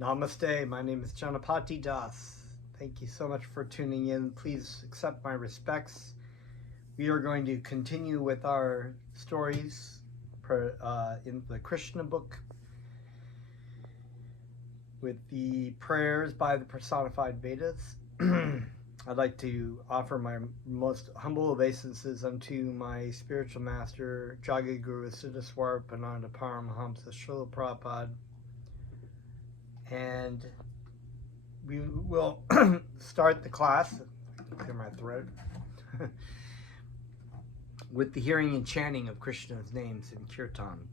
Namaste, my name is Janapati Das. Thank you so much for tuning in. Please accept my respects. We are going to continue with our stories in the Krishna book with the prayers by the personified Vedas. I'd like to offer my most humble obeisances unto my spiritual master, Jagaguru Siddhaswara Pananda Paramahamsa Srila Prabhupada. And we will start the class, clear my throat, with the hearing and chanting of Krishna's names in Kirtan.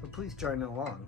So please join along.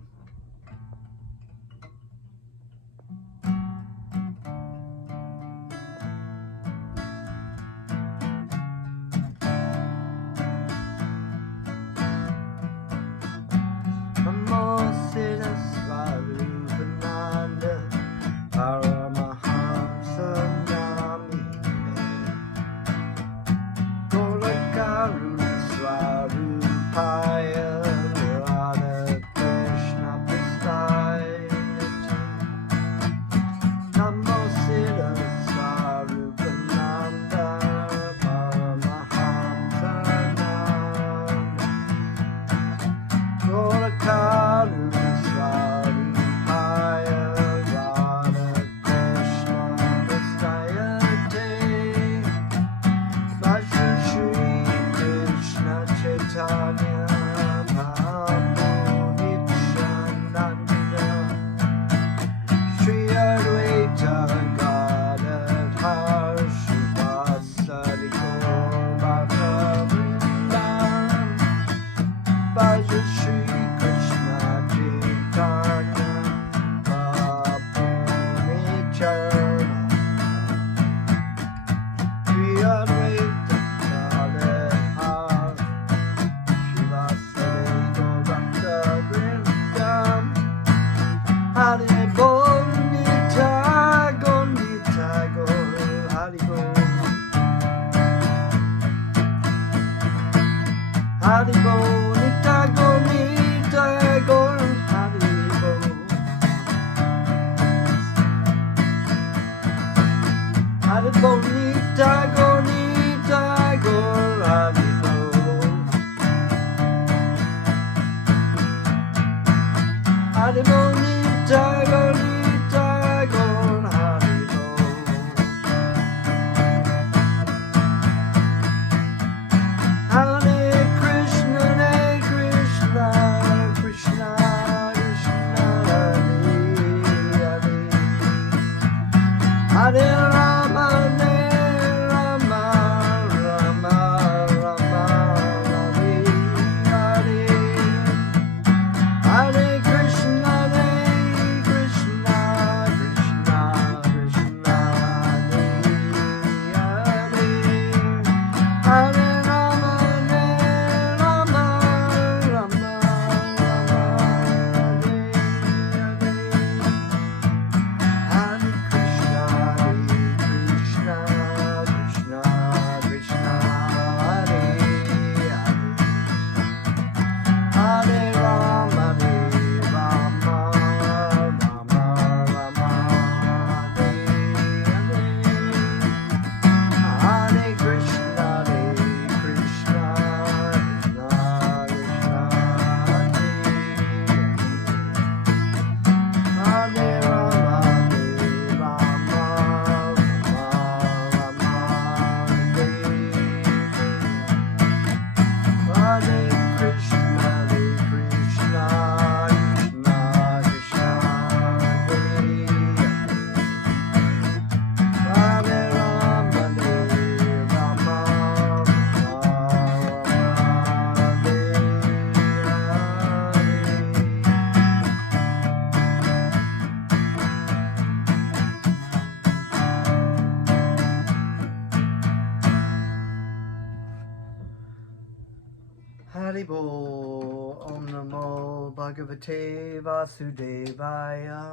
Haribol, Om Namo Bhagavate Vasudevaya.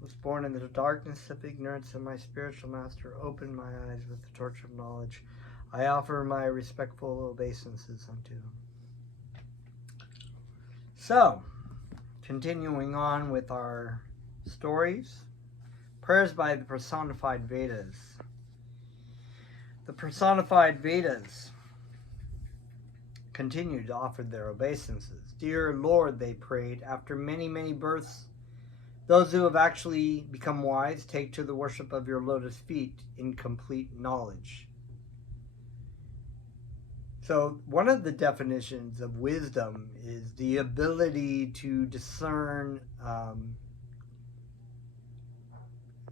Was born in the darkness of ignorance, and my spiritual master opened my eyes with the torch of knowledge. I offer my respectful obeisances unto him. So, Continuing on with our stories, prayers by the personified Vedas. The personified Vedas continued to offer their obeisances. Dear Lord, they prayed, after many, many births, those who have actually become wise take to the worship of your lotus feet in complete knowledge. So one of the definitions of wisdom is the ability to discern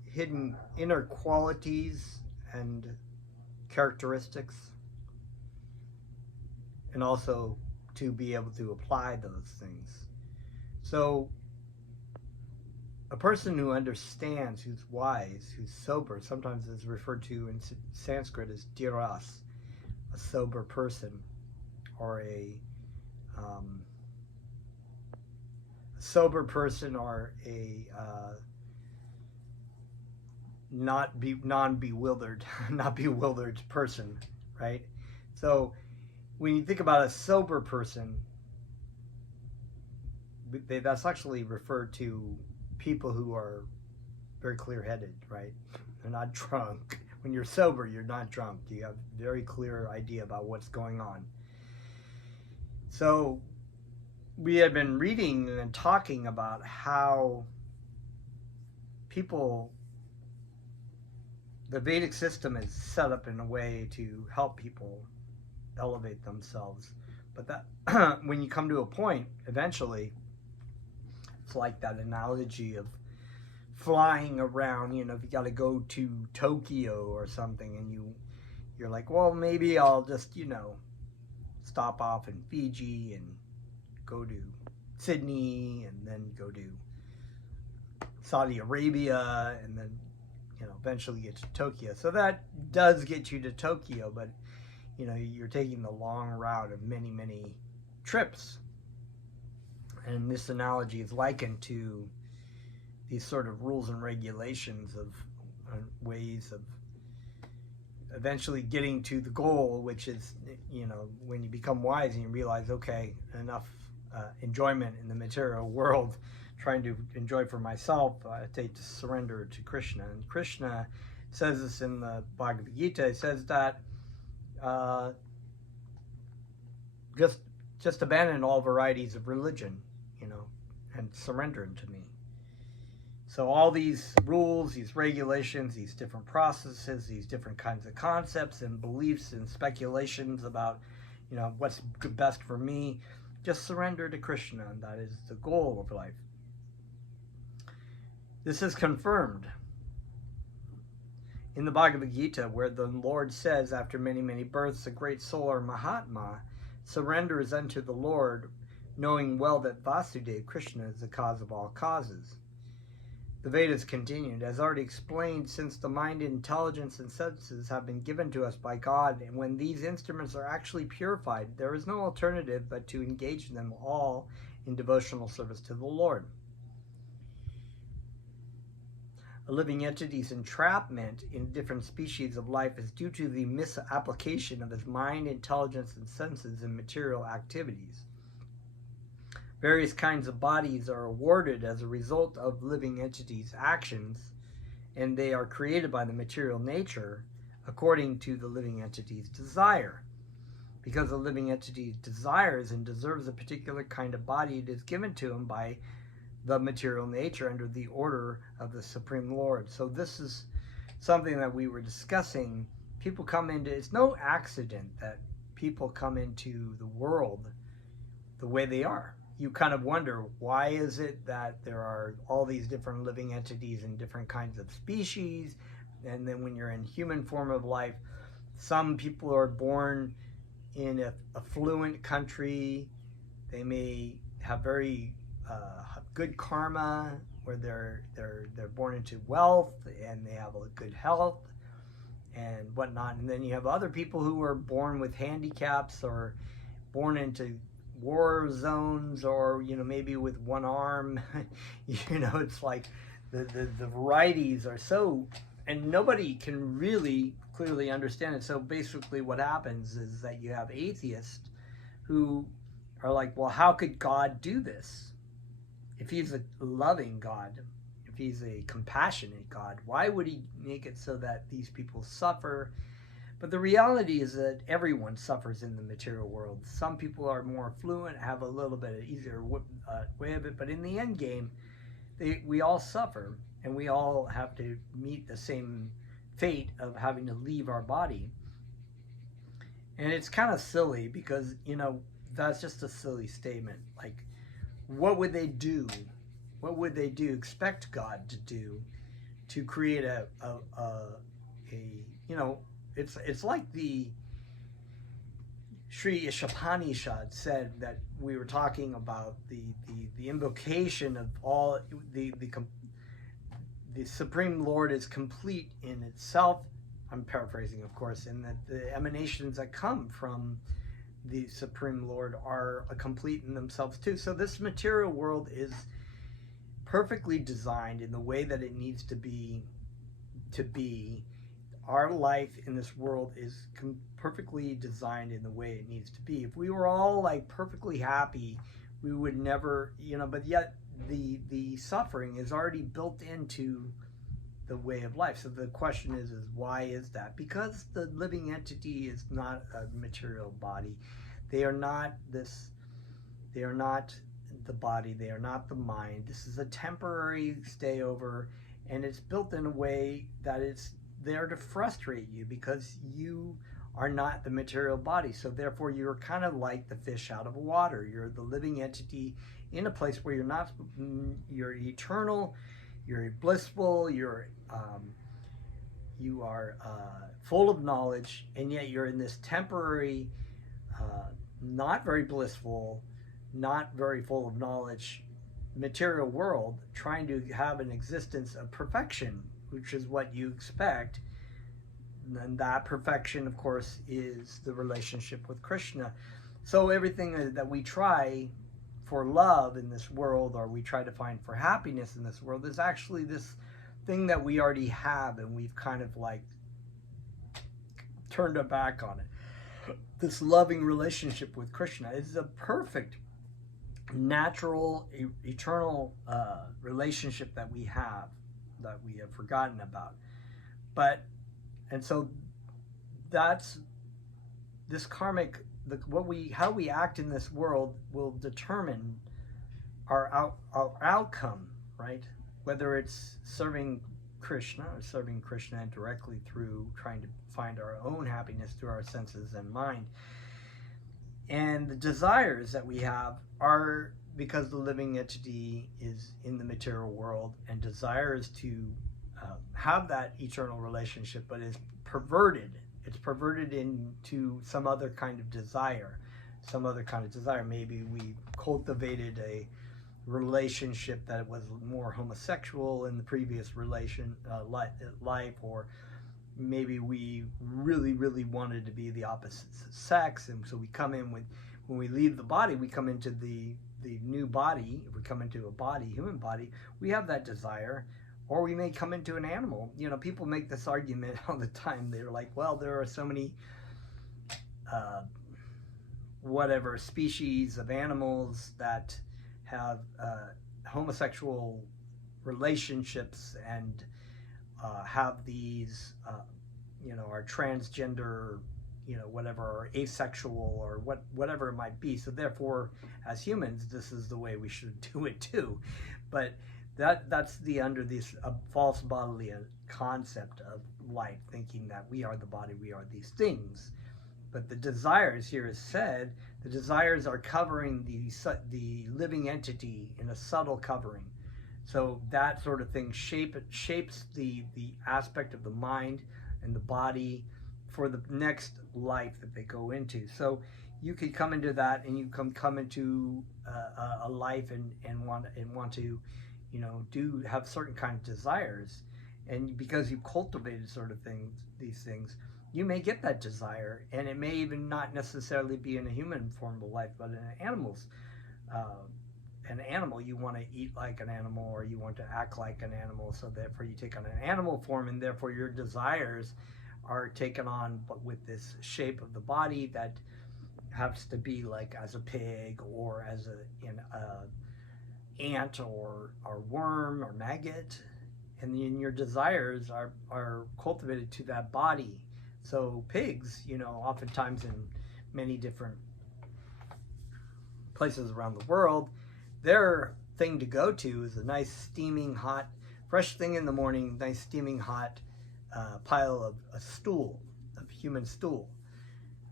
hidden inner qualities and characteristics, and also to be able to apply those things. So a person who understands, who's wise, who's sober, sometimes is referred to in Sanskrit as dhiras, a sober person, or a sober person, or a not bewildered person, right? So when you think about a sober person, that's actually referred to people who are very clear-headed, right? They're not drunk. When you're sober, you're not drunk. You have a very clear idea about what's going on. So we had been reading and talking about how the Vedic system is set up in a way to help people elevate themselves. But that when you come to a point, eventually, it's like that analogy of flying around. You know, if you got to go to Tokyo or something, and you're like, well, maybe I'll just, stop off in Fiji and go to Sydney, and then go to Saudi Arabia, and then eventually get to Tokyo. So that does get you to Tokyo, but you're taking the long route of many, many trips. And this analogy is likened to these sort of rules and regulations of ways of eventually getting to the goal, which is, when you become wise and you realize, okay, enough enjoyment in the material world, trying to enjoy for myself, I take to surrender to Krishna. And Krishna says this in the Bhagavad Gita. It says that just abandon all varieties of religion, and surrender unto me. So all these rules, these regulations, these different processes, these different kinds of concepts and beliefs and speculations about, what's best for me, just surrender to Krishna, and that is the goal of life. This is confirmed in the Bhagavad Gita, where the Lord says, after many, many births, a great soul or Mahatma surrenders unto the Lord, knowing well that Vasudeva, Krishna, is the cause of all causes. The Vedas continued, as already explained, since the mind, intelligence, and senses have been given to us by God, and when these instruments are actually purified, there is no alternative but to engage them all in devotional service to the Lord. A living entity's entrapment in different species of life is due to the misapplication of his mind, intelligence, and senses in material activities. Various kinds of bodies are awarded as a result of living entities' actions, and they are created by the material nature according to the living entity's desire. Because the living entity desires and deserves a particular kind of body, it is given to him by the material nature under the order of the Supreme Lord. So this is something that we were discussing. People come into, it's no accident that people come into the world the way they are. You kind of wonder, why is it that there are all these different living entities in different kinds of species? And then when you're in human form of life, some people are born in an affluent country. They may have very good karma, where they're born into wealth and they have a good health and whatnot. And then you have other people who are born with handicaps, or born into war zones, or maybe with one arm. It's like the varieties are so, and nobody can really clearly understand it. So basically what happens is that you have atheists who are like, well, how could God do this if he's a loving God, if he's a compassionate God, why would he make it so that these people suffer? But the reality is that everyone suffers in the material world. Some people are more affluent, have a little bit easier way of it, but in the end game, we all suffer, and we all have to meet the same fate of having to leave our body. And it's kind of silly because, that's just a silly statement. Like, what would they do? What would they do, expect God to do, to create it's like the Sri Ishopanishad said that we were talking about the invocation of all the Supreme Lord is complete in itself. I'm paraphrasing, of course, and that the emanations that come from the Supreme Lord are complete in themselves too. So this material world is perfectly designed in the way that it needs to be. Our life in this world is perfectly designed in the way it needs to be. If we were all like perfectly happy, we would never, but yet the suffering is already built into the way of life. So the question is why is that? Because the living entity is not a material body. They are not the body, they are not the mind. This is a temporary stay over, and it's built in a way that it's there to frustrate you because you are not the material body. So therefore you're kind of like the fish out of water. You're the living entity in a place where you're eternal, you're blissful, you are full of knowledge, and yet you're in this temporary, not very blissful, not very full of knowledge material world, trying to have an existence of perfection, which is what you expect. And that perfection, of course, is the relationship with Krishna. So everything that we try for love in this world, or we try to find for happiness in this world, is actually this thing that we already have, and we've kind of like turned our back on it. This loving relationship with Krishna is a perfect, natural, eternal relationship that we have forgotten about. And so that's this karmic, how we act in this world will determine our outcome, right? Whether it's serving Krishna or serving Krishna directly through trying to find our own happiness through our senses and mind. And the desires that we have are because the living entity is in the material world and desires to have that eternal relationship, but is perverted. It's perverted into some other kind of desire. Maybe we cultivated a relationship that was more homosexual in the previous life, or maybe we really, really wanted to be the opposite sex, and so we come in when we leave the body, we come into the new body. If we come into a body, human body, we have that desire. Or we may come into an animal. People make this argument all the time. They're like, well, there are so many species of animals that have homosexual relationships and have these, are transgender, or asexual, or whatever it might be. So therefore, as humans, this is the way we should do it too. But that's under this false bodily concept of life, thinking that we are the body, we are these things. But the desires here is said, the desires are covering the living entity in a subtle covering. So that sort of thing shapes the aspect of the mind and the body for the next life that they go into. So you could come into that, and you come into a life and want to do have certain kind of desires, and because you cultivated these things, you may get that desire, and it may even not necessarily be in a human form of life, but in an animal, you want to eat like an animal, or you want to act like an animal, so therefore you take on an animal form, and therefore your desires are taken on, but with this shape of the body that has to be like as a pig, or as ant or worm or maggot, and then your desires are cultivated to that body. So pigs, oftentimes in many different places around the world, their thing to go to is a nice steaming hot, fresh thing in the morning, nice steaming hot pile of a stool, of human stool.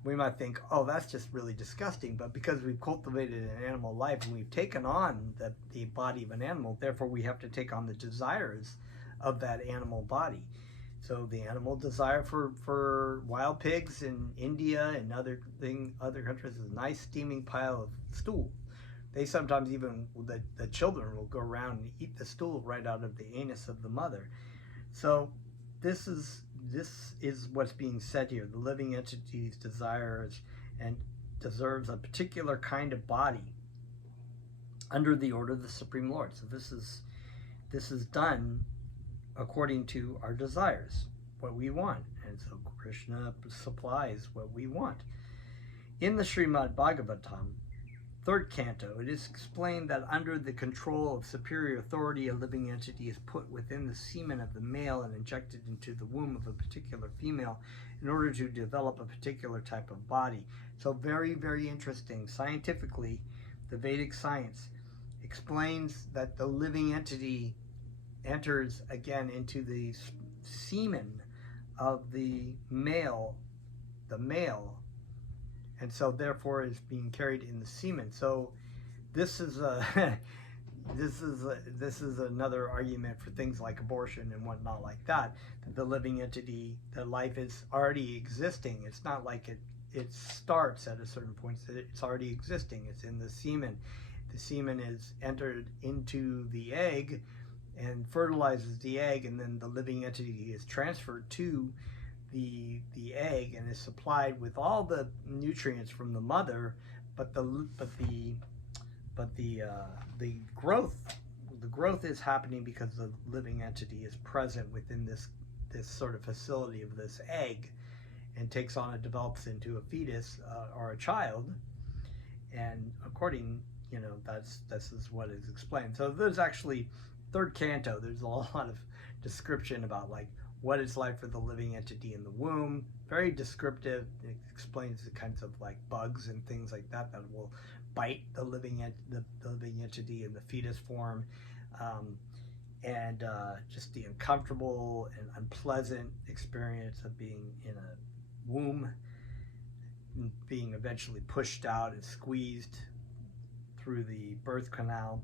We might think, oh, that's just really disgusting, but because we've cultivated an animal life and we've taken on the body of an animal, therefore we have to take on the desires of that animal body. So the animal desire for wild pigs in India and other countries is a nice steaming pile of stool. They sometimes even, the children will go around and eat the stool right out of the anus of the mother. So this is what's being said here. The living entity's desires and deserves a particular kind of body under the order of the Supreme Lord. So this is done according to our desires, what we want. And so Krishna supplies what we want. In the Srimad Bhagavatam, 3rd canto, it is explained that under the control of superior authority, a living entity is put within the semen of the male and injected into the womb of a particular female in order to develop a particular type of body. So very, very interesting. Scientifically, the Vedic science explains that the living entity enters again into the semen of the male, and so therefore is being carried in the semen. So this is another argument for things like abortion and whatnot like that. That the living entity, the life is already existing. It's not like it starts at a certain point. It's already existing. It's in the semen. The semen is entered into the egg and fertilizes the egg, and then the living entity is transferred to the egg and is supplied with all the nutrients from the mother, but the growth is happening because the living entity is present within this sort of facility of this egg, and develops into a fetus or a child, and according, this is what is explained. So there's actually 3rd canto, there's a lot of description about like what it's like for the living entity in the womb. Very descriptive. It explains the kinds of like bugs and things like that will bite the living entity in the fetus form, and just the uncomfortable and unpleasant experience of being in a womb, and being eventually pushed out and squeezed through the birth canal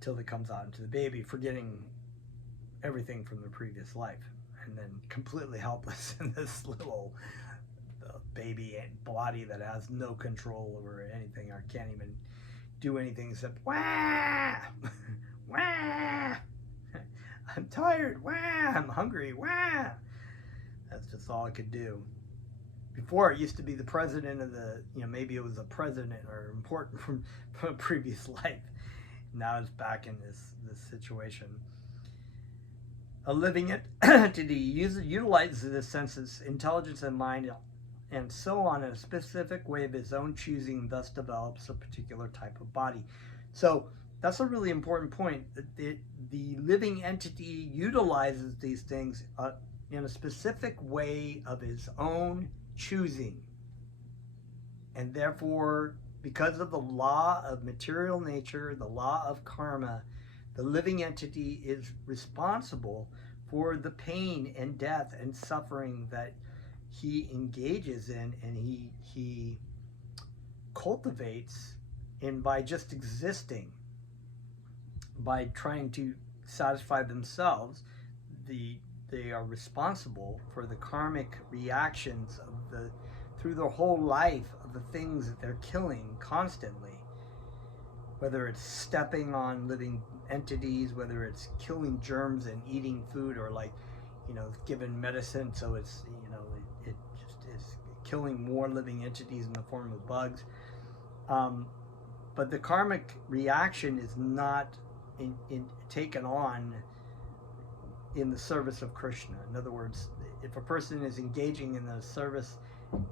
till it comes out into the baby, forgetting everything from the previous life, and then completely helpless in this little baby body that has no control over anything, or can't even do anything except wah, wah. I'm tired, wah. I'm hungry, wah. That's just all it could do. Before, it used to be the president of the, maybe it was a president or important from a previous life. Now it's back in this situation. A living entity utilizes his senses, intelligence, and mind, and so on in a specific way of his own choosing, thus develops a particular type of body. So that's a really important point. The living entity utilizes these things in a specific way of his own choosing. And therefore, because of the law of material nature, the law of karma, the living entity is responsible for the pain and death and suffering that he engages in, and he cultivates in by just existing, by trying to satisfy themselves. They are responsible for the karmic reactions through their whole life of the things that they're killing constantly, whether it's stepping on living entities, whether it's killing germs and eating food, or given medicine, so it's it just is killing more living entities in the form of bugs. But the karmic reaction is not taken on in the service of Krishna. In other words, if a person is engaging in the service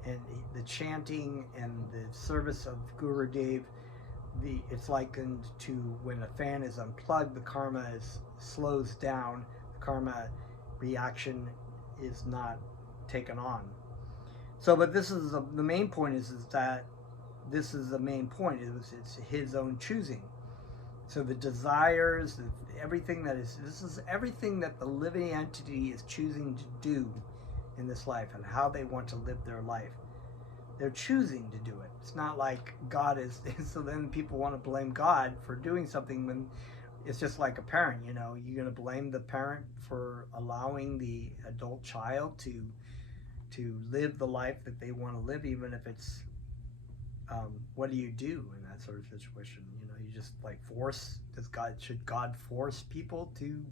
and the chanting and the service of Gurudev, it's likened to when a fan is unplugged, the karma slows down. The karma reaction is not taken on. So, but this is the main point is that this is the main point. It's his own choosing. So the desires, everything this is everything that the living entity is choosing to do in this life and how they want to live their life. They're choosing to do it. It's not like God is, so then people want to blame God for doing something when it's just like a parent, you know, you're going to blame the parent for allowing the adult child to live the life that they want to live, even if it's, what do you do in that sort of situation? You know, you just like force, should God force people to